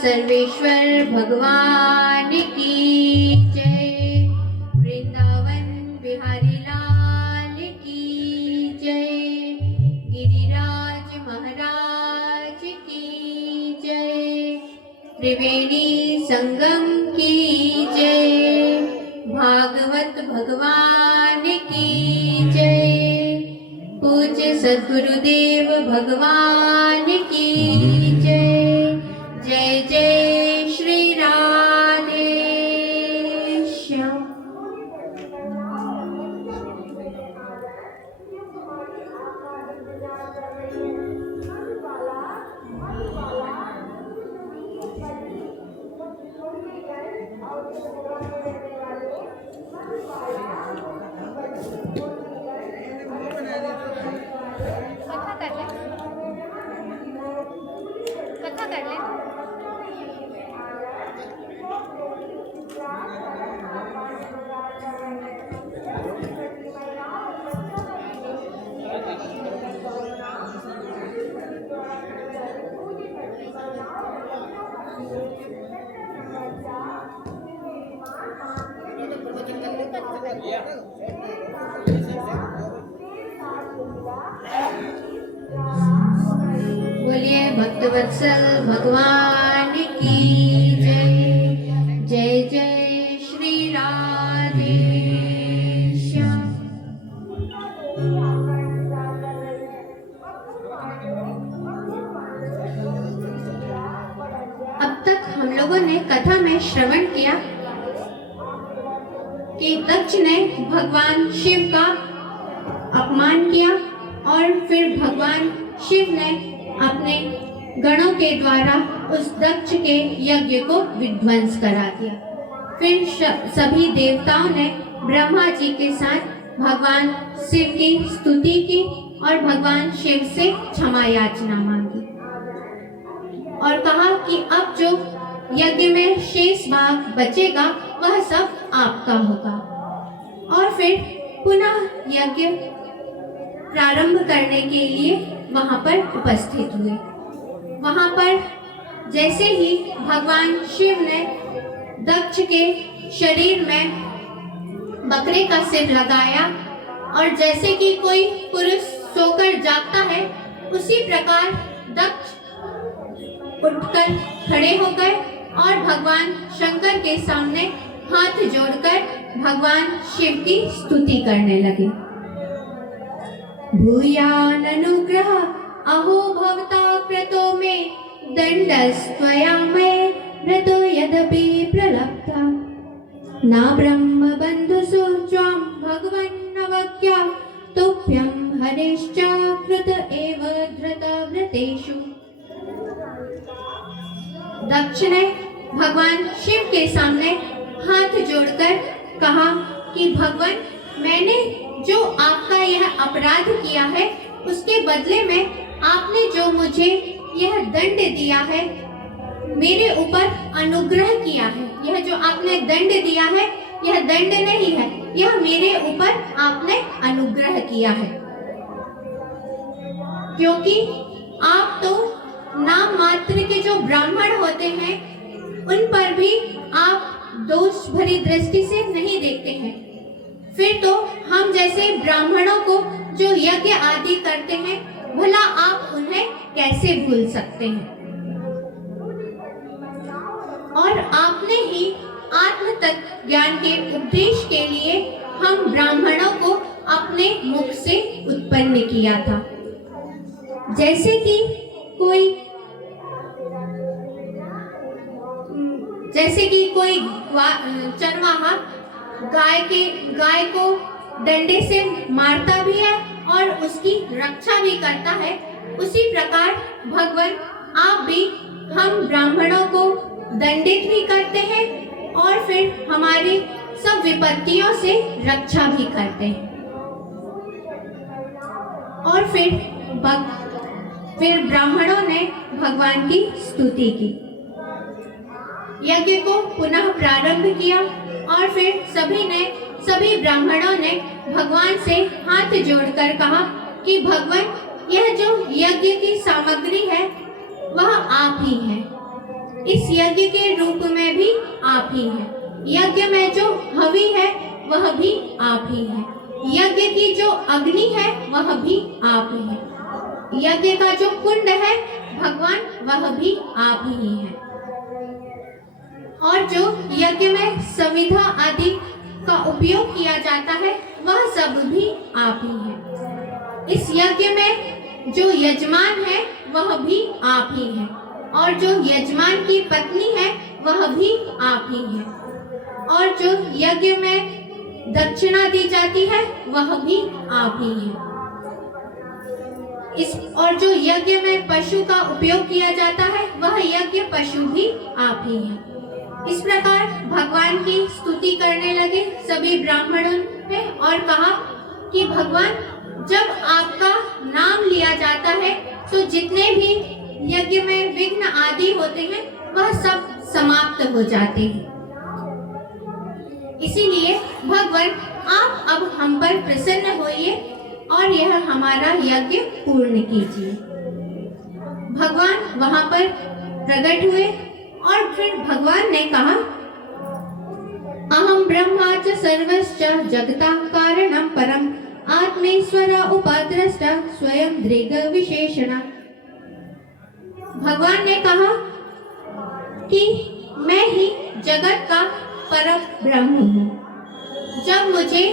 सर्वेश्वर भगवान की जय। वृंदावन बिहारी लाल की जय। गिरिराज महाराज की जय। त्रिवेणी संगम की जय। भागवत भगवान की जय। पूज्य सद्गुरुदेव भगवान की जय। जय जय श्री राधे श्याम। कथा कर ले। बोलिए भक्तवत्सल भगवान की जय। जय जय श्री राधे श्याम। अब तक हम लोगों ने कथा में श्रवण किया कि दक्ष ने भगवान शिव का अपमान किया और फिर भगवान शिव ने अपने गणों के द्वारा उस दक्ष के यज्ञ को विध्वंस करा दिया। फिर सभी देवताओं ने ब्रह्मा जी के साथ भगवान शिव की स्तुति की और भगवान शिव से क्षमा याचना मांगी और कहा कि अब जो यज्ञ में शेष भाग बचेगा वह सब आपका होगा। और फिर पुनः यज्ञ प्रारंभ करने के लिए वहां पर उपस्थित हुए। वहां पर जैसे ही भगवान शिव ने दक्ष के शरीर में बकरे का सिर लगाया और जैसे कि कोई पुरुष सोकर जागता है उसी प्रकार दक्ष उठकर खड़े हो गए और भगवान शंकर के सामने हाथ जोड़कर भगवान शिव की स्तुति करने लगे। भूयान अनुग्रह अहो भवता कृतो मे दंडस्त्वया मये व्रतो यदपि प्रलब्धा न ब्रह्म बन्धुषु त्वां भगवन्नवज्ञा तुभ्यं हरिश्चाकृत एव धृतव्रतेषु। दक्ष ने भगवान शिव के सामने हाथ जोड़कर कहा कि भगवान, मैंने जो आपका यह अपराध किया है उसके बदले में आपने जो मुझे यह दंड दिया है, मेरे ऊपर अनुग्रह किया है। यह जो आपने दंड दिया है यह दंड नहीं है, यह मेरे ऊपर आपने अनुग्रह किया है, क्योंकि आप तो नाम मात्र के जो ब्राह्मण होते हैं उन पर भी आप दोष भरी दृष्टि से नहीं देखते हैं। फिर तो हम जैसे ब्राह्मणों को जो यज्ञ आदि करते हैं भला आप उन्हें कैसे भूल सकते हैं। और आपने ही आत्म तत्व ज्ञान के उपदेश के लिए हम ब्राह्मणों को अपने मुख से उत्पन्न किया था। जैसे कि कोई चरवाहा गाय को डंडे से मारता भी है और उसकी रक्षा भी करता है, उसी प्रकार भगवान आप भी हम ब्राह्मणों को दंडित भी करते हैं और फिर हमारी सब विपत्तियों से रक्षा भी करते हैं। और फिर ब्राह्मणों ने भगवान की स्तुति की, यज्ञ को पुनः प्रारंभ किया और फिर सभी ब्राह्मणों ने भगवान से हाथ जोड़कर कहा कि भगवान, यह जो यज्ञ की सामग्री है वह आप ही हैं इस यज्ञ के रूप में भी आप ही हैं। यज्ञ में जो हवि है वह भी आप ही है। यज्ञ की जो अग्नि है वह भी आप ही है। यज्ञ का जो कुंड है भगवान वह भी आप ही है। और जो यज्ञ में सविधा आदि का उपयोग किया जाता है वह सब भी आप ही है। इस यज्ञ में जो यजमान है वह भी आप ही है और जो यजमान की पत्नी है वह भी आप ही है और जो यज्ञ में दक्षिणा दी जाती है वह भी आप ही है। और जो यज्ञ में पशु का उपयोग किया जाता है वह यज्ञ पशु भी आप ही है। इस प्रकार भगवान की स्तुति करने लगे सभी ब्राह्मणों ने और कहा कि भगवान, जब आपका नाम लिया जाता है तो जितने भी यज्ञ में विघ्न आदि होते हैं वह सब समाप्त हो जाते हैं। इसीलिए भगवान आप अब हम पर प्रसन्न होइए और यह हमारा यज्ञ पूर्ण कीजिए। भगवान वहां पर प्रकट हुए और फिर भगवान ने कहा, अहम ब्रह्मा च सर्वश्च जगता कारणम परम आत्मेश्वर उपाद्रष्टा स्वयं दृग विशेषण। भगवान ने कहा कि मैं ही जगत का परम ब्रह्म हूँ। जब मुझे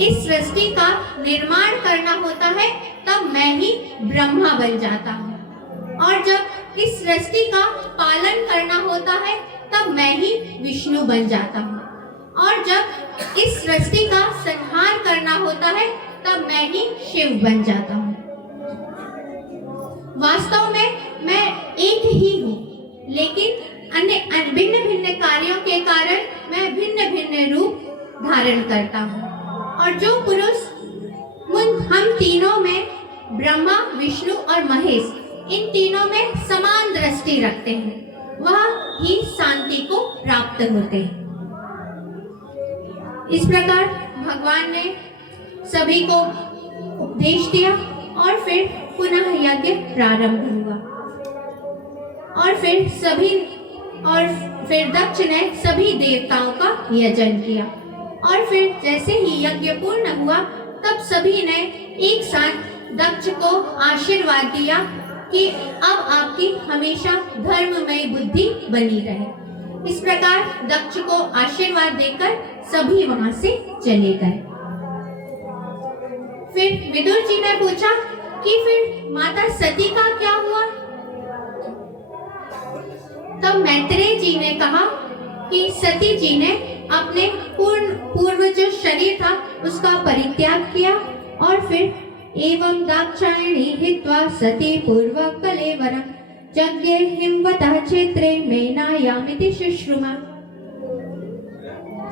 इस सृष्टि का निर्माण करना होता है तब मैं ही ब्रह्मा बन जाता हूँ और जब इस सृष्टि का पालन करना होता है तब मैं ही विष्णु बन जाता हूँ और जब इस सृष्टि का संहार करना होता है तब मैं ही शिव बन जाता हूँ। वास्तव में मैं एक ही हूँ, लेकिन अन्य भिन्न भिन्न कार्यों के कारण मैं भिन्न भिन्न रूप धारण करता हूँ और जो पुरुष हम तीनों में ब्रह्मा, विष्णु और महेश इन तीनों में समान दृष्टि रखते हैं वह ही शांति को प्राप्त होते हैं। इस प्रकार भगवान ने सभी को उपदेश दिया और फिर पुनः यज्ञ प्रारंभ हुआ और फिर दक्ष ने सभी देवताओं का यजन किया और फिर जैसे ही यज्ञ पूर्ण हुआ तब सभी ने एक साथ दक्ष को आशीर्वाद दिया कि अब आपकी हमेशा धर्ममय बुद्धि बनी रहे। इस प्रकार दक्ष को आशीर्वाद देकर सभी वहां से चले गए। फिर विदुर जी ने पूछा कि फिर माता सती का क्या हुआ? तब मैत्रेय जी ने कहा कि सती जी ने अपने पूर्व जो शरीर था उसका परित्याग किया और फिर एवं दाक्षायणी हित्वा सती पूर्व कलेवरम यज्ञे हिमवतः क्षेत्रे मेनायामिति शुश्रुमा।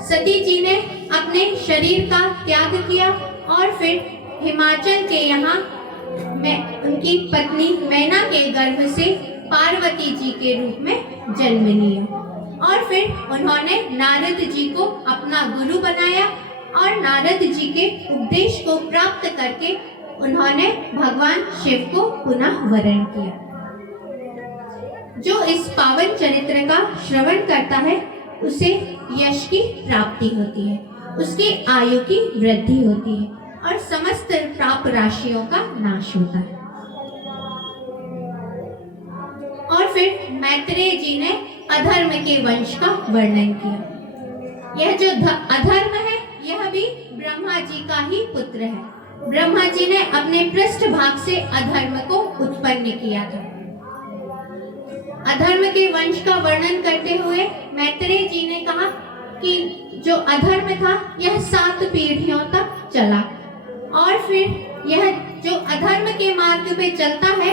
सती जी ने अपने शरीर का त्याग किया और फिर हिमाचल के यहाँ उनकी पत्नी मैना के गर्भ से पार्वती जी के रूप में जन्म लिया और फिर उन्होंने नारद जी को अपना गुरु बनाया और नारद जी के उपदेश को प्राप्त करके उन्होंने भगवान शिव को पुनः वरण किया। जो इस पावन चरित्र का श्रवण करता है उसे यश की प्राप्ति होती है, उसकी आयु की वृद्धि होती है और समस्त पाप राशियों का नाश होता है। और फिर मैत्रेय जी ने अधर्म के वंश का वर्णन किया। यह जो अधर्म है यह भी ब्रह्मा जी का ही पुत्र है। ब्रह्मा जी ने अपने पृष्ठ भाग से अधर्म को उत्पन्न किया था। अधर्म के वंश का वर्णन करते हुए मैत्रेय जी ने कहा कि जो अधर्म था यह 7 पीढ़ियों तक चला और फिर यह जो अधर्म के मार्ग पे चलता है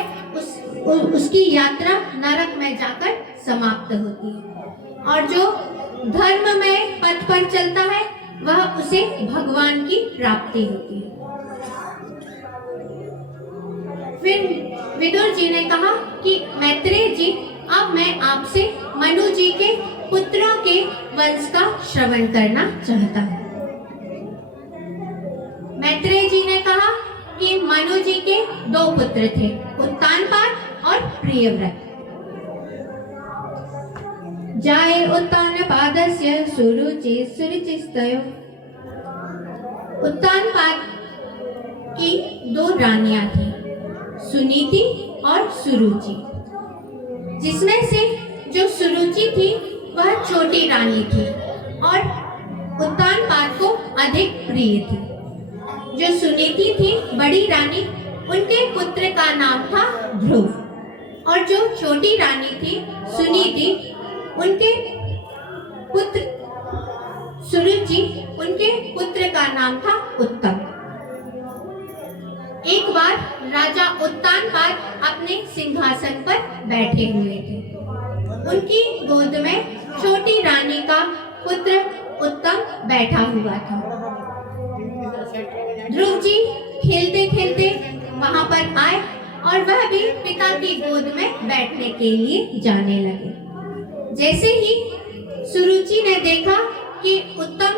उसकी यात्रा नरक में जाकर समाप्त होती है और जो धर्म में पथ पर चलता है वह उसे भगवान की प्राप्ति होती है। फिर विदुर जी ने कहा कि मैत्रेय जी, अब मैं आपसे मनु जी के पुत्रों के वंश का श्रवण करना चाहता हूँ। मैत्रेय जी ने कहा कि मनु जी के 2 पुत्र थे, उत्तानपाद और प्रियव्रत। जाये उत्तानपादस्य सुरुचि सुरुचिस्तयो। उत्तानपाद की दो रानियां थी, सुनीति और सुरुचि, जिसमें से जो सुरुचि थी वह छोटी रानी थी और उत्तानपाद को अधिक प्रिय थी। जो सुनीति थी बड़ी रानी, उनके पुत्र का नाम था ध्रुव, और जो छोटी रानी थी सुनीति, उनके पुत्र सुरुचि, उनके पुत्र का नाम था उत्तम। एक बार राजा उत्तानपाद अपने सिंहासन पर बैठे हुए थे। उनकी गोद में छोटी रानी का पुत्र उत्तम बैठा हुआ था। ध्रुव जी खेलते खेलते वहां पर आए और वह भी पिता की गोद में बैठने के लिए जाने लगे। जैसे ही सुरुचि ने देखा कि उत्तम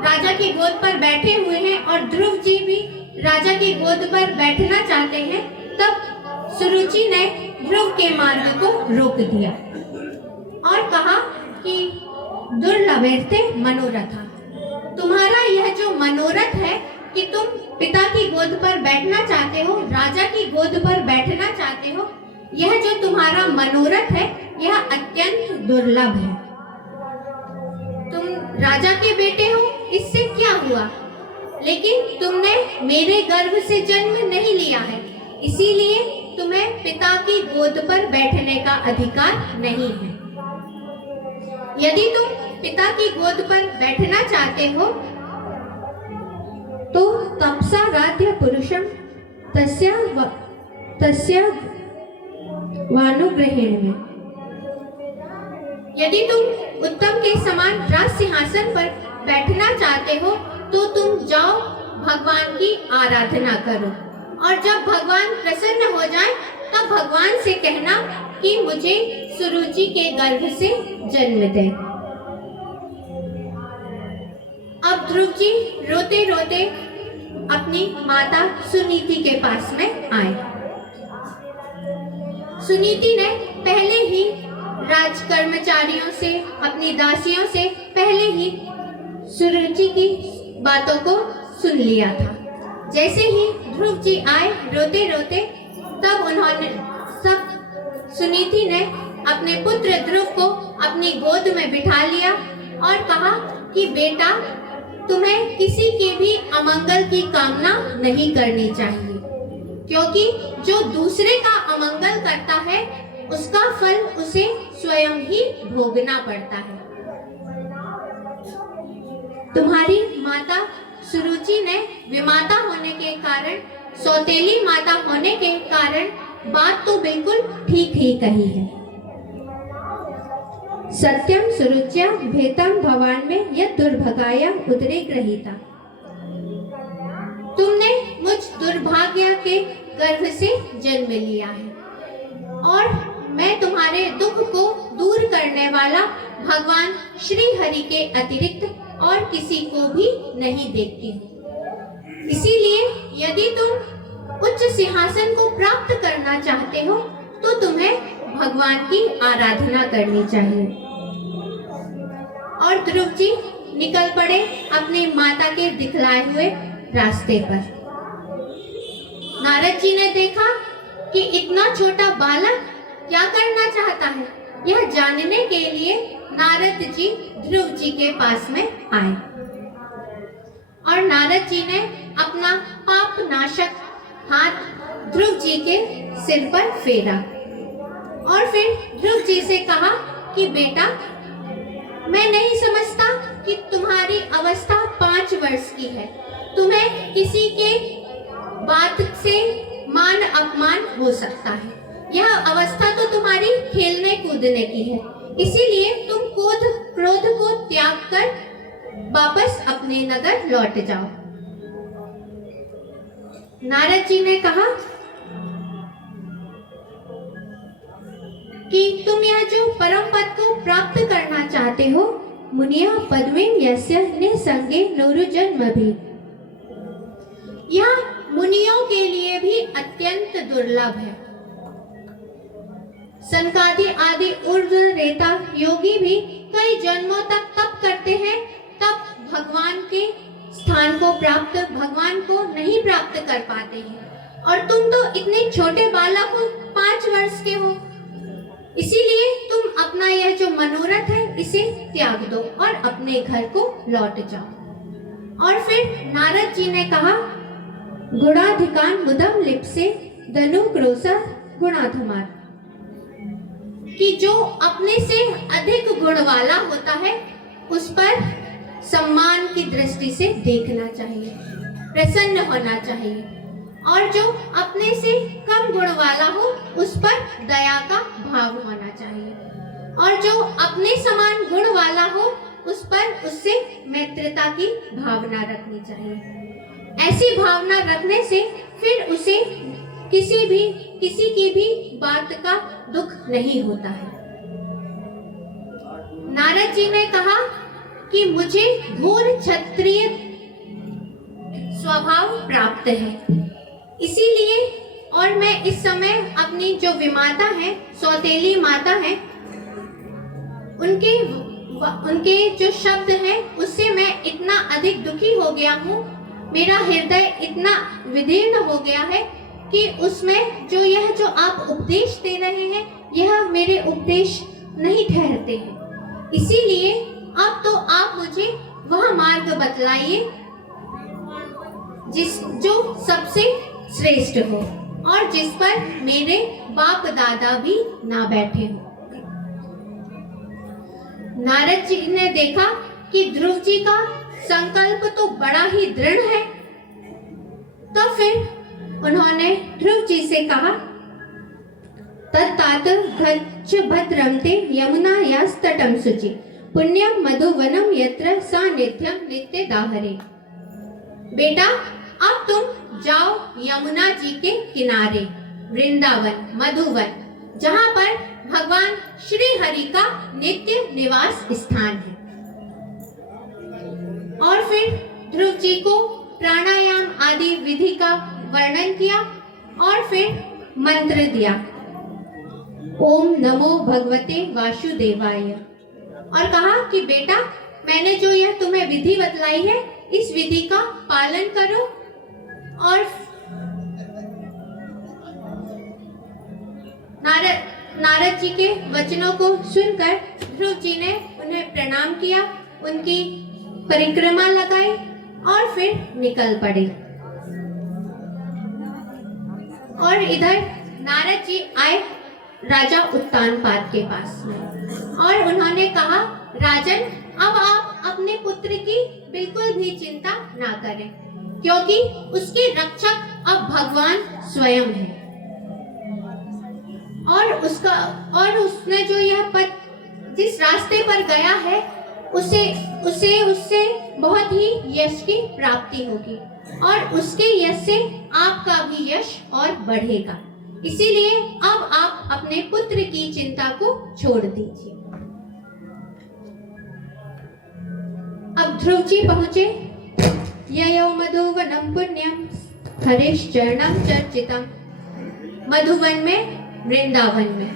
राजा की गोद पर बैठे हुए हैं और ध्रुव जी भी राजा की गोद पर बैठना चाहते हैं, तब सुरुचि ने ध्रुव के मार्ग को रोक दिया और कहा कि दुर्लभेर्थे मनोरथा, तुम्हारा यह जो मनोरथ है कि तुम पिता की गोद पर बैठना चाहते हो, राजा की गोद पर बैठना चाहते हो, यह जो तुम्हारा मनोरथ है यह अत्यंत दुर्लभ है। तुम राजा के बेटे हो, इससे क्या हुआ, लेकिन तुमने मेरे गर्भ से जन्म नहीं लिया है, इसीलिए तुम्हें पिता की गोद पर बैठने का अधिकार नहीं है। यदि तुम पिता की गोद पर बैठना चाहते हो तो तपसा राध्य पुरुषम तस्या वानुग्रहेण में। यदि तुम उत्तम के समान राज सिंहासन पर बैठना चाहते हो तो तुम जाओ भगवान की आराधना करो, और जब भगवान प्रसन्न हो जाए तब भगवान से कहना कि मुझे सुरुचि के गर्भ से जन्म दे। अब ध्रुव जी रोते रोते अपनी माता सुनीति के पास में आए। सुनीति ने पहले ही राज कर्मचारियों से, अपनी दासियों से पहले ही सुरुचि की बातों को सुन लिया था। जैसे ही ध्रुव जी आए रोते रोते, तब सुनीति ने अपने पुत्र ध्रुव को अपनी गोद में बिठा लिया और कहा कि बेटा, तुम्हें किसी के भी अमंगल की कामना नहीं करनी चाहिए, क्योंकि जो दूसरे का अमंगल करता है उसका फल उसे स्वयं ही भोगना पड़ता है। तुम्हारी माता सुरुचि ने विमाता होने के कारण, सौतेली माता होने के कारण बात तो बिल्कुल ठीक ही कही है। सत्यम सुरुच्या भेतम भवान में यह दुर्भाग्या उदरे ग्रहीता। तुमने मुझ दुर्भाग्य के गर्भ से जन्म लिया है और मैं तुम्हारे दुख को दूर करने वाला भगवान श्री हरि के अतिरिक्त और किसी को भी नहीं देखती हूँ। इसीलिए यदि तुम उच्च सिंहासन को प्राप्त करना चाहते हो तो तुम्हें भगवान की आराधना करनी चाहिए। और ध्रुव जी निकल पड़े अपनी माता के दिखलाए हुए रास्ते पर। नारद जी ने देखा कि इतना छोटा बालक क्या करना चाहता है, यह जानने के लिए नारद जी ध्रुव जी के पास में आए और नारद जी ने अपना पाप नाशक हाथ ध्रुव जी के सिर पर फेरा और फिर ध्रुव जी से कहा कि बेटा, मैं नहीं समझता कि तुम्हारी अवस्था 5 वर्ष की है, तुम्हें किसी के बात से मान अपमान हो सकता है। यह अवस्था तो तुम्हारी खेलने कूदने की है, इसीलिए तुम क्रोध को त्याग कर वापस अपने नगर लौट जाओ। नारद जी ने कहा कि तुम यह जो परम पद को प्राप्त करना चाहते हो, मुनिया पद्मिं यस्य निसंगे नूरु जन्म भी, यह मुनियों के लिए भी अत्यंत दुर्लभ है। सनकादि आदि ऊर्ध्व रेता योगी भी कई जन्मों तक तप करते हैं, तब भगवान के स्थान को प्राप्त, भगवान को नहीं प्राप्त कर पाते हैं। और तुम तो इतने छोटे बालक हो, 5 वर्ष के हो, इसीलिए तुम अपना यह जो मनोरथ है इसे त्याग दो और अपने घर को लौट जाओ। और फिर नारद जी ने कहा, गुणाधिकान मुदम लिप्से धनु क्रोसा गुणाधमार, कि जो अपने से अधिक गुण वाला होता है उस पर सम्मान की दृष्टि से देखना चाहिए, प्रसन्न होना चाहिए, और जो अपने से कम गुण वाला हो उस पर दया का भाव होना चाहिए, और जो अपने समान गुण वाला हो उस पर उससे मैत्रिता की भावना रखनी चाहिए। ऐसी भावना रखने से फिर उसे किसी की भी बात का दुख नहीं होता है। नारद जी ने कहा कि मुझे घोर क्षत्रिय स्वभाव प्राप्त है, इसीलिए और मैं इस समय अपनी जो विमाता है, सौतेली माता है, उनके जो शब्द हैं उससे मैं इतना अधिक दुखी हो गया हूँ, मेरा हृदय इतना विदीर्ण हो गया है कि उसमें जो आप उपदेश दे रहे हैं यह मेरे उपदेश नहीं ठहरते हैं। इसीलिए अब तो आप मुझे वह मार्ग बतलाइए जो सबसे श्रेष्ठ हो और जिस पर मेरे बाप दादा भी ना बैठे हो। नारद जी ने देखा कि ध्रुव जी का संकल्प तो बड़ा ही दृढ़ है, तो फिर उन्होंने ध्रुव जी से कहा, तत्तात गच्छ भद्रमते यमुना यास्तटम शुचि पुण्यम मधुवनम यत्र सानिध्यम नित्य दाहरे। बेटा अब तुम जाओ यमुना जी के किनारे वृंदावन मधुवन, जहाँ पर भगवान श्री हरि का नित्य निवास स्थान है। और फिर ध्रुव जी को प्राणायाम आदि विधि का वर्णन किया और फिर मंत्र दिया, ओम नमो भगवते वासुदेवाय, और कहा कि बेटा मैंने जो यह तुम्हें विधि बतलाई है इस विधि का पालन करो। और नारद जी के वचनों को सुनकर ध्रुव जी ने उन्हें प्रणाम किया, उनकी परिक्रमा लगाई और फिर निकल पड़े। और इधर नारद जी आए राजा उत्तानपाद के पास में और उन्होंने कहा, राजन अब आप अपने पुत्र की बिल्कुल भी चिंता ना करें, क्योंकि उसके रक्षक अब भगवान स्वयं है। और उसने जो यह पथ जिस रास्ते पर गया है उससे बहुत ही यश की प्राप्ति होगी और उसके यश से आपका भी यश और बढ़ेगा। इसीलिए अब आप अपने पुत्र की चिंता को छोड़ दीजिए। अब ध्रुव जी पहुंचे ययो मधुवनम पुण्यम हरिश्चरणम चर्चितम, मधुवन में वृंदावन में,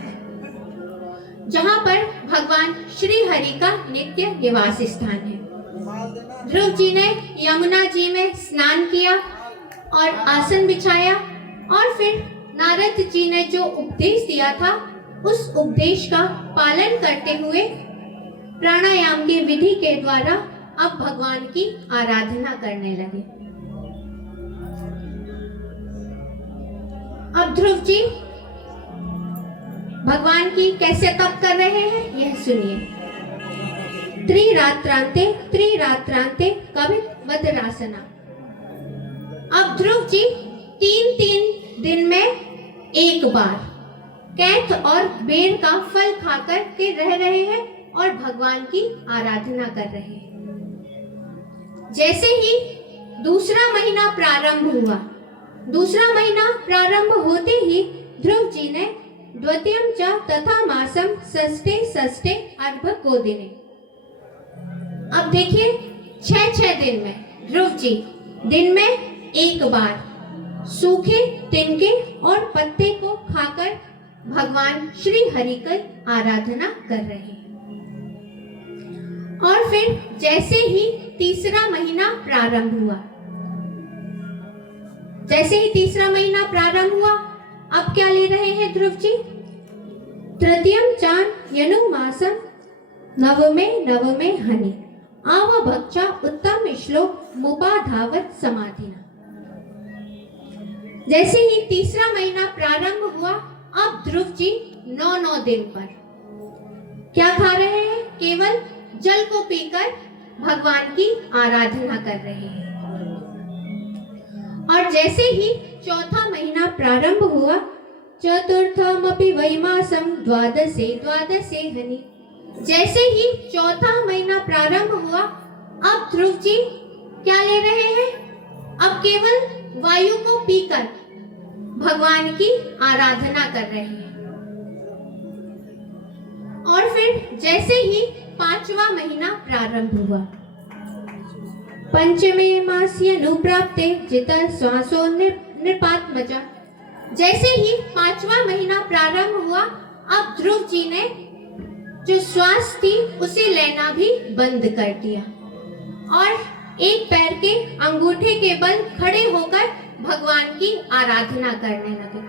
जहाँ पर भगवान श्री हरि का नित्य निवास स्थान है। ध्रुव जी ने यमुना जी में स्नान किया और आसन बिछाया और फिर नारद जी ने जो उपदेश दिया था उस उपदेश का पालन करते हुए प्राणायाम की विधि के द्वारा अब भगवान की आराधना करने लगे। अब ध्रुव जी भगवान की कैसे तप कर रहे हैं यह सुनिए। त्रिरात्रांते कवित वदरासना। अब ध्रुव जी 3 दिन में एक बार कैथ और बेर का फल खाकर के रह रहे हैं और भगवान की आराधना कर रहे हैं। जैसे ही दूसरा महीना प्रारंभ होते ही ध्रुव जी ने द्वितीयम च तथा मासम षष्ठे अर्भ को दिने। अब देखिए 6 दिन में ध्रुव जी दिन में एक बार सूखे तिनके और पत्ते को खाकर भगवान श्री हरि की आराधना कर रहे हैं। और फिर जैसे ही तीसरा महीना प्रारंभ हुआ, अब क्या ले रहे हैं ध्रुव जी? तृतीयम चान यनु मासम नवमे हनि आव भक्षा उत्तम श्लोक मुपाधावत समाधिना। जैसे ही तीसरा महीना प्रारंभ हुआ, अब ध्रुव जी 9 दिन पर क्या खा रहे हैं? केवल जल को पीकर भगवान की आराधना कर रहे हैं। और जैसे ही चौथा महीना प्रारंभ हुआ, चतुर्थमपि वैमासम द्वादशे हनि। जैसे ही चौथा महीना प्रारंभ हुआ, अब ध्रुव जी क्या ले रहे हैं? अब केवल वायु को पीकर भगवान की आराधना कर रहे हैं। और फिर जैसे ही पांचवा महीना प्रारंभ हुआ, पंचमे मास्य अनुप्राप्ते जिता श्वासो नृपात्मजा। जैसे ही पांचवा महीना प्रारंभ हुआ, अब ध्रुव जी ने जो श्वास थी उसे लेना भी बंद कर दिया और एक पैर के अंगूठे के बल खड़े होकर भगवान की आराधना करने लगे।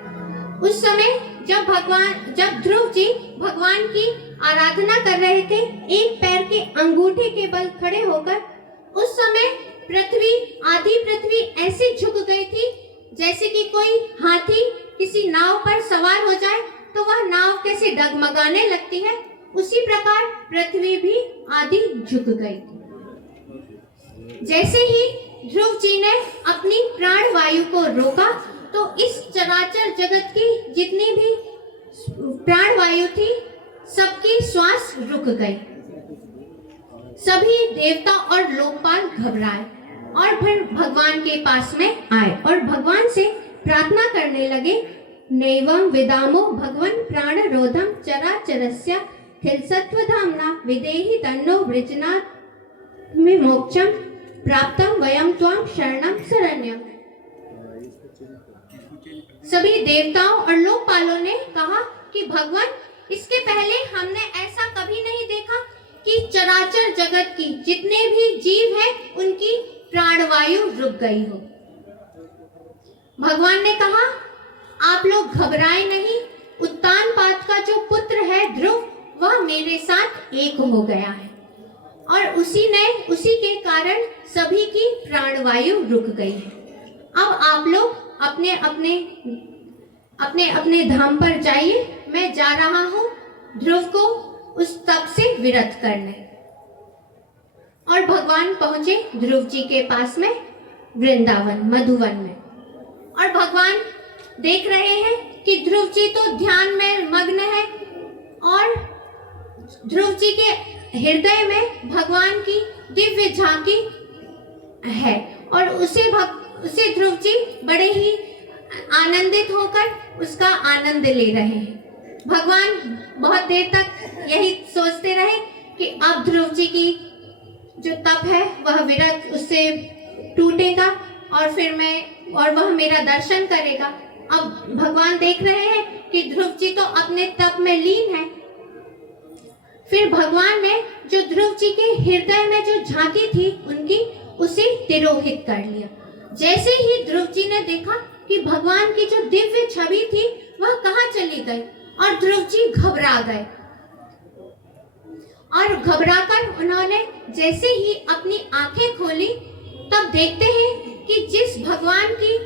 उस समय जब ध्रुव जी भगवान की आराधना कर रहे थे, एक पैर के अंगूठे के बल खड़े होकर, उस समय आधी पृथ्वी ऐसे झुक गई थी जैसे कि कोई हाथी किसी नाव पर सवार हो जाए तो वह नाव कैसे डगमगाने लगती है, उसी प्रकार पृथ्वी भी आधी झुक गई। जैसे ही ध्रुव जी ने अपनी प्राण वायु को रोका तो इस चराचर जगत की जितनी भी प्राण वायु थी, सबकी श्वास रुक गई। सभी देवता और लोकपाल घबराए और फिर भगवान के पास में आए और भगवान से प्रार्थना करने लगे। नैवं विदामो भगवन् प्राण रोधम चराचरस्य खिलसत्वधाम्ना विदेहि तन्नो वृजनात् विमोक्षम प्राप्तम वयम त्वां शरणं शरण्यम। सभी देवताओं और लोकपालों ने कहा कि भगवान, इसके पहले हमने ऐसा कभी नहीं देखा कि चराचर जगत की जितने भी जीव हैं उनकी प्राणवायु रुक गई हो। भगवान ने कहा, आप लोग घबराए नहीं, उत्तानपाद का जो पुत्र है ध्रुव, वह मेरे साथ एक हो गया है और उसी के कारण सभी की प्राणवायु रुक गई है। अब आप लोग अपने अपने धाम पर जाइए, मैं जा रहा हूँ ध्रुव को उस तप से विरत करने। और भगवान पहुंचे ध्रुव जी के पास में वृंदावन मधुवन में, और भगवान देख रहे हैं कि ध्रुव जी तो ध्यान में मग्न है और ध्रुव जी के हृदय में भगवान की दिव्य झांकी है और उसे ध्रुव जी बड़े ही आनंदित होकर उसका आनंद ले रहे हैं। भगवान बहुत देर तक यही सोचते रहे कि अब ध्रुव जी की जो तप है वह विरत उससे टूटेगा और वह मेरा दर्शन करेगा। अब भगवान देख रहे हैं कि ध्रुव जी तो अपने तप में लीन है। फिर भगवान ने जो ध्रुव जी के हृदय में जो झांकी थी उनकी, उसे तिरोहित कर लिया। जैसे ही ध्रुव जी ने देखा कि भगवान की जो दिव्य छवि थी वह कहाँ चली गई, और ध्रुव जी घबरा गए और घबराकर उन्होंने जैसे ही अपनी आंखें खोली, तब देखते हैं कि जिस भगवान की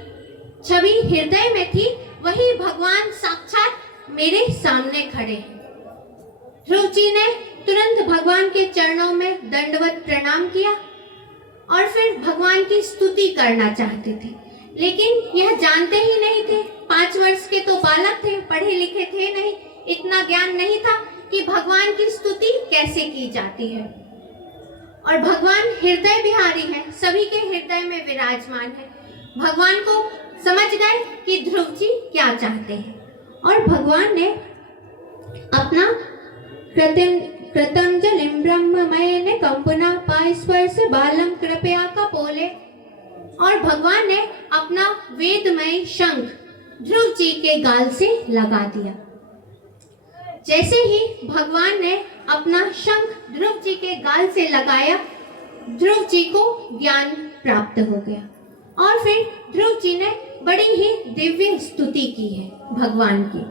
छवि हृदय में थी वही भगवान साक्षात मेरे सामने खड़े हैं। ध्रुव जी ने तुरंत भगवान के चरणों में दंडवत प्रणाम किया और फिर भगवान की स्तुति करना चाहते थे, लेकिन यह जानते ही नहीं थे। 5 वर्ष के तो बालक थे, पढ़े लिखे थे नहीं, इतना ज्ञान नहीं था कि भगवान की स्तुति कैसे की जाती है। और भगवान हृदय बिहारी है, सभी के हृदय में विराजमान है। भगवान को समझ गए कि ध्रुव जी क्या चाहते हैं और भगवान ने अपना कृतंजलिं ब्रह्ममय ने कंपना पाय स्पर्श बालम कृपया कपोले। और भगवान ने अपना वेदमय शंख ध्रुव जी के गाल से लगा दिया। जैसे ही भगवान ने अपना शंख ध्रुव जी के गाल से लगाया, ध्रुव जी को ज्ञान प्राप्त हो गया और फिर ध्रुव जी ने बड़ी ही दिव्य स्तुति की है भगवान की।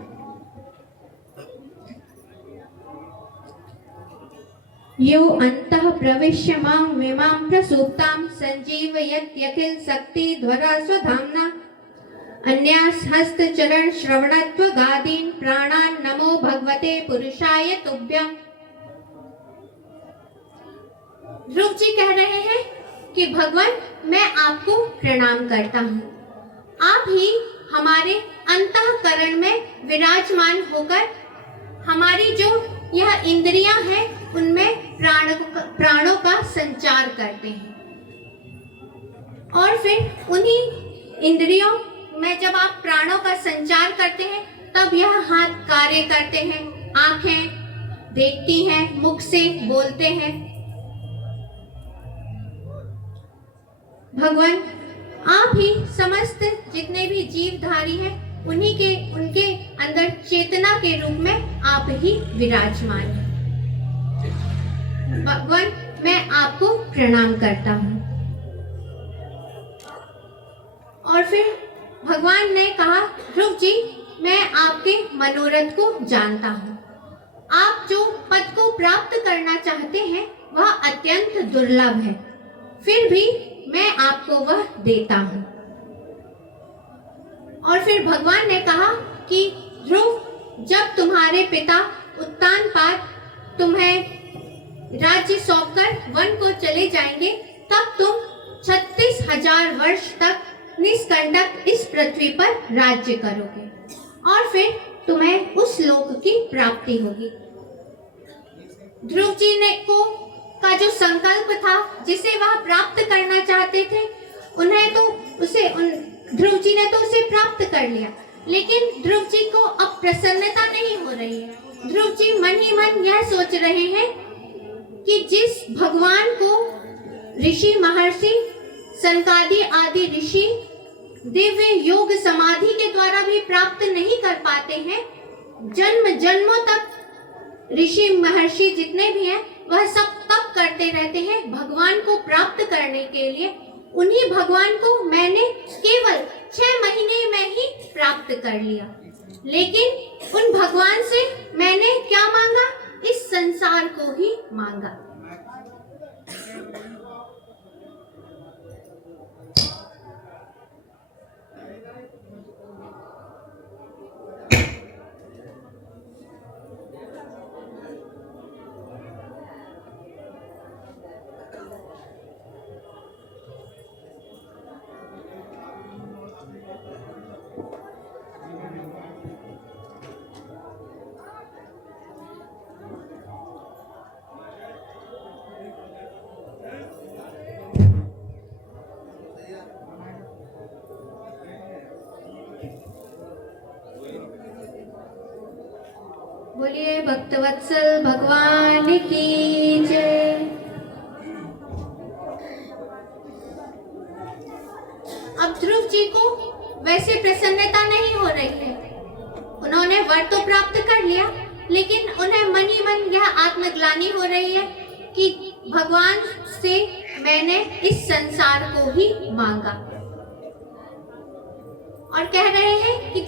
यो अंतः प्रविश्य मां विमां प्रसुप्तां संजीवयत्यखिल शक्तिध्वरा स्वधाम्ना अन्यास हस्त चरण श्रवणत्व गादीन प्राणान नमो भगवते पुरुषाय तुभ्यं। ध्रुव जी कह रहे हैं कि भगवान, मैं आपको प्रणाम करता हूँ। आप ही हमारे अंतःकरण में विराजमान होकर हमारी जो यह इंद्रियां हैं उनमें प्राणों का संचार करते हैं और फिर उन्हीं इंद्रियों में जब आप प्राणों का संचार करते हैं तब यह हाथ कार्य करते हैं, आंखें देखती हैं, मुख से बोलते हैं। भगवान, आप ही समस्त जितने भी जीवधारी हैं उनके अंदर चेतना के रूप में आप ही विराजमान हैं। भगवान, मैं आपको प्रणाम करता हूँ। और फिर भगवान ने कहा, ध्रुव जी, मैं आपके मनोरथ को जानता हूँ। आप जो पद को प्राप्त करना चाहते हैं वह अत्यंत दुर्लभ है, फिर भी मैं आपको वह देता हूँ। और फिर भगवान ने कहा कि ध्रुव, जब तुम्हारे पिता उत्तानपाद तुम्हें राज्य सौंपकर वन को चले जाएंगे तब तुम 36,000 वर्ष तक निष्कंटक इस पृथ्वी पर राज्य करोगे और फिर तुम्हें उस लोक की प्राप्ति होगी। ध्रुव जी ने का जो संकल्प था जिसे वह प्राप्त करना चाहते थे, ध्रुव जी ने तो उसे प्राप्त कर लिया, लेकिन ध्रुव जी को अब प्रसन्नता नहीं हो रही है। ध्रुव जी मन ही मन यह सोच रहे हैं कि जिस भगवान को ऋषि महर्षि सनकादि आदि ऋषि दिव्य योग समाधि के द्वारा भी प्राप्त नहीं कर पाते हैं, जन्म जन्मों तक ऋषि महर्षि जितने भी हैं वह सब तप करते रहते हैं भगवान को प्राप्त करने के लिए। उन्हीं भगवान को मैंने केवल 6 महीने में ही प्राप्त कर लिया, लेकिन उन भगवान से मैंने क्या मांगा? इस संसार को ही मांगा। बोलिए भक्तवत्सल भगवान की जय। अब ध्रुव जी को वैसे प्रसन्नता नहीं हो रही है। उन्होंने वर तो प्राप्त कर लिया, लेकिन उन्हें मन ही मन यह आत्मग्लानि हो रही है कि भगवान से मैंने इस संसार को ही मांगा। और कह रहे हैं कि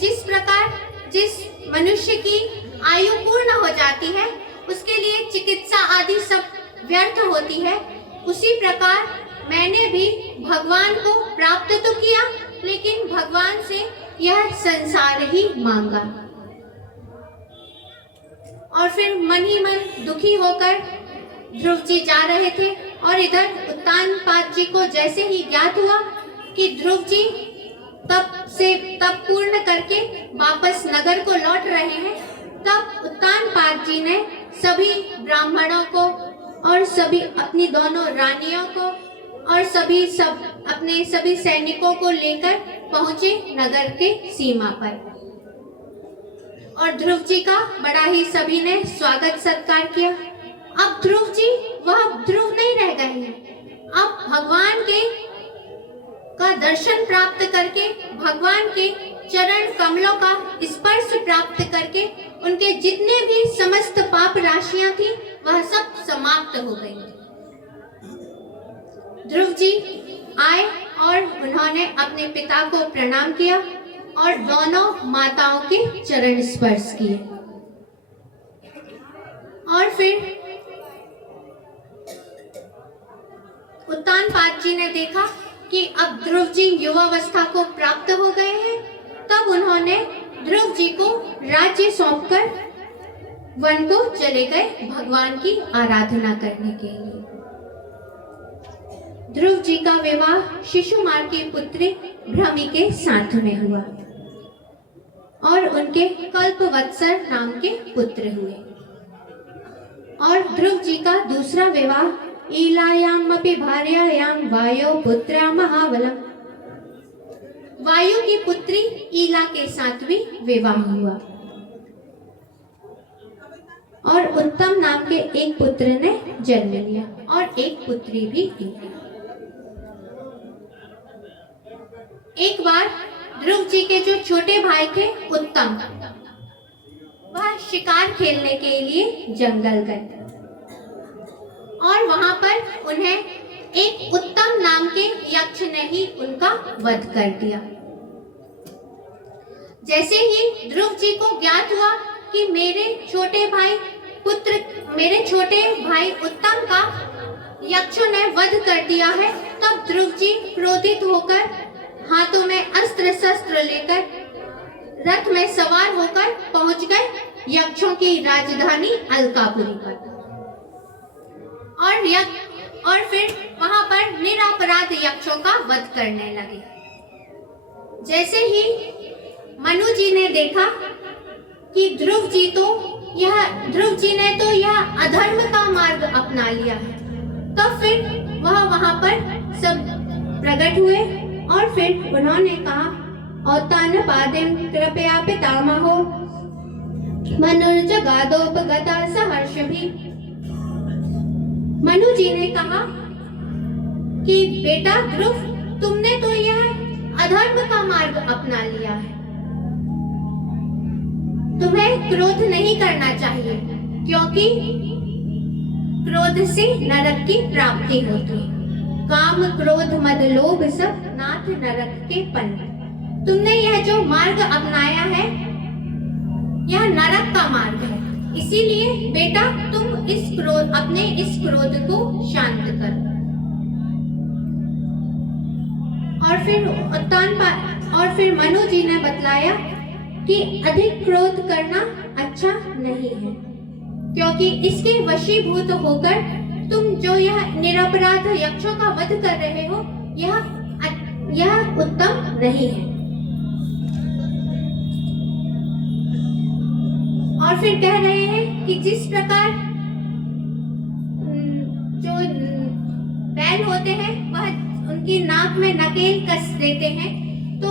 जिस मनुष्य की आयु पूर्ण हो जाती है उसके लिए चिकित्सा आदि सब व्यर्थ होती है, उसी प्रकार मैंने भी भगवान को प्राप्त तो किया, लेकिन भगवान से यह संसार ही मांगा। और फिर मन ही मन दुखी होकर ध्रुव जी जा रहे थे और इधर उत्तानपाद जी को जैसे ही ज्ञात हुआ कि ध्रुव जी तप पूर्ण करके वापस नगर को लौट रहे हैं, तब उत्तानपाद जी ने सभी ब्राह्मणों को और सभी अपनी दोनों रानियों को और अपने सभी सैनिकों को लेकर पहुंचे नगर के सीमा पर। और ध्रुव जी का बड़ा ही सभी ने स्वागत सत्कार किया। अब ध्रुव जी वह ध्रुव नहीं रह गए हैं, अब भगवान के का दर्शन प्राप्त करके, भगवान के चरण कमलों का स्पर्श प्राप्त करके उनके जितने भी समस्त पाप राशियां थी वह सब समाप्त हो गई। ध्रुव जी आए और उन्होंने अपने पिता को प्रणाम किया और दोनों माताओं के चरण स्पर्श किए। और फिर उत्तानपाद जी ने देखा कि अब ध्रुव जी युवावस्था को प्राप्त हो गए हैं, तब उन्होंने ध्रुव जी को राज्य सौंपकर वन को चले गए भगवान की आराधना करने के लिए। ध्रुव जी का विवाह शिशुमार की पुत्री भ्रमि के साथ में हुआ और उनके कल्पवत्सर नाम के पुत्र हुए। और ध्रुव जी का दूसरा विवाह ईलायाम अपि भार्यायां वायो पुत्रा महाबलम, वायु की पुत्री ईला के साथ भी विवाह हुआ और उत्तम नाम के एक पुत्र ने जन्म लिया और एक पुत्री भी थी। एक बार ध्रुव जी के जो छोटे भाई थे उत्तम, वह शिकार खेलने के लिए जंगल गए और वहां पर उन्हें एक उत्तम नाम के यक्ष ने ही उनका वध कर दिया। जैसे ही ध्रुव जी को ज्ञात हुआ कि मेरे छोटे भाई उत्तम का यक्षों ने वध कर दिया है, तब ध्रुव जी क्रोधित होकर हाथों में अस्त्र शस्त्र लेकर रथ में सवार होकर पहुंच गए यक्षों की राजधानी अलकापुरी पर और फिर वहां पर निरपराध यक्षों का वध करने लगे। जैसे ही मनु जी ने देखा कि ध्रुव जी ने तो यह अधर्म का मार्ग अपना लिया है, तब फिर वह वहां पर सब प्रकट हुए और फिर उन्होंने कहा औत्तानपादिं कृपया पितामहो मनुर्जगादोपगता सहर्षभि। मनु जी ने कहा कि बेटा ध्रुव, तुमने तो यह अधर्म का मार्ग अपना लिया है, तुम्हें क्रोध नहीं करना चाहिए, क्योंकि क्रोध से नरक की प्राप्ति होती है। काम क्रोध मद लोभ सब नाथ नरक के पंथ। तुमने यह जो मार्ग अपनाया है यह नरक का मार्ग है, इसीलिए बेटा तुम अपने इस क्रोध को शांत करो। और फिर मनु जी ने बतलाया कि अधिक क्रोध करना अच्छा नहीं है, क्योंकि इसके वशीभूत होकर तुम जो यह निरपराध यक्षों का वध कर रहे हो यह उत्तम नहीं है। और फिर कह रहे हैं कि जिस प्रकार जो बैल होते हैं वह उनकी नाक में नकेल कस देते हैं तो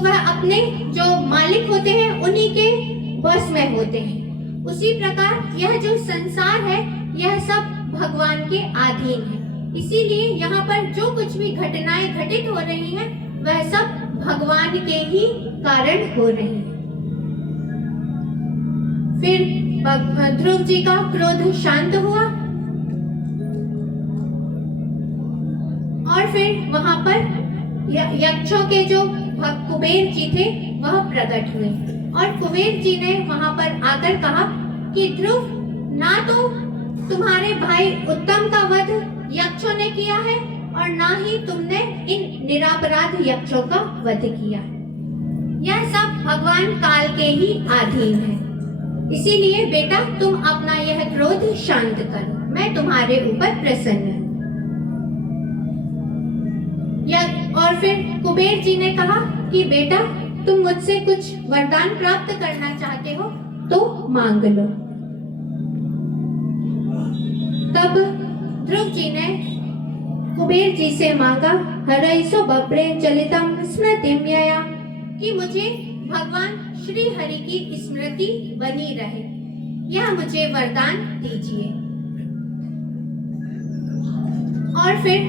वह अपने जो मालिक होते हैं उन्हीं के बस में होते हैं, उसी प्रकार यह जो संसार है यह सब भगवान के अधीन है। इसीलिए यहाँ पर जो कुछ भी घटनाएं घटित हो रही हैं वह सब भगवान के ही कारण हो रही है। फिर ध्रुव जी का क्रोध शांत हुआ और फिर वहां पर यक्षों के जो कुबेर जी थे वह प्रकट हुए और कुबेर जी ने वहां पर आकर कहा कि ध्रुव, ना तो तुम्हारे भाई उत्तम का वध यक्षों ने किया है और ना ही तुमने इन निरपराध यक्षों का वध किया। यह सब भगवान काल के ही अधीन है, इसीलिए बेटा तुम अपना यह क्रोध शांत करो, मैं तुम्हारे ऊपर प्रसन्न हूँ। और फिर कुबेर जी ने कहा कि बेटा तुम मुझसे कुछ वरदान प्राप्त करना चाहते हो तो मांग लो। तब ध्रुव जी ने कुबेर जी से मांगा हरैसो बप्रे चलितम स्मृतिम यया, कि मुझे भगवान श्री हरि की स्मृति बनी रहे, यह मुझे वरदान दीजिए। और फिर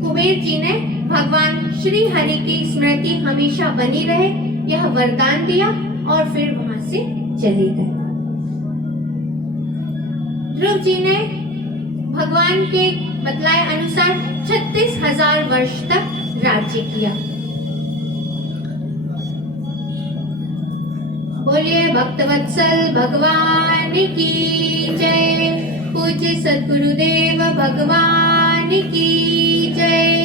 कुबेर जी ने भगवान श्री हरि की स्मृति हमेशा बनी रहे यह वरदान दिया और फिर वहां से चले गए। ध्रुव जी ने भगवान के बतलाए अनुसार 36,000 वर्ष तक राज्य किया। बोलिए भक्तवत्सल भगवान की जय। पूज्य सद्गुरुदेव भगवान की जय।